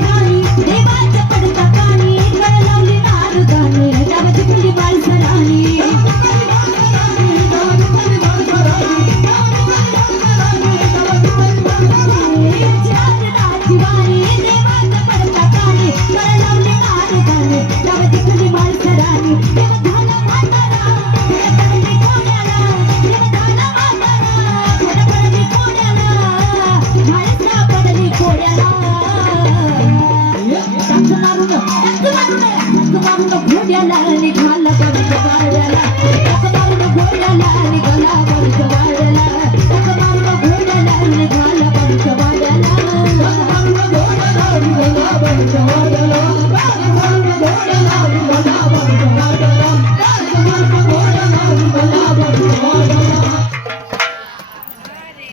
राणी देवाचं पडता कानी गळ लावली नारदाने गाव जिंकली बाळसरानी जीवानी देवाचं पडता कानी गळ लावली नारदाने गाव जिंकली बाळसरानी देवधाना म्हातारा पडली कोण्याला देवधाना म्हातारा पडली कोण्याला म्हाळसा पडली कोण्याला टक मारून घोड्याला निघाला परत गाड्याला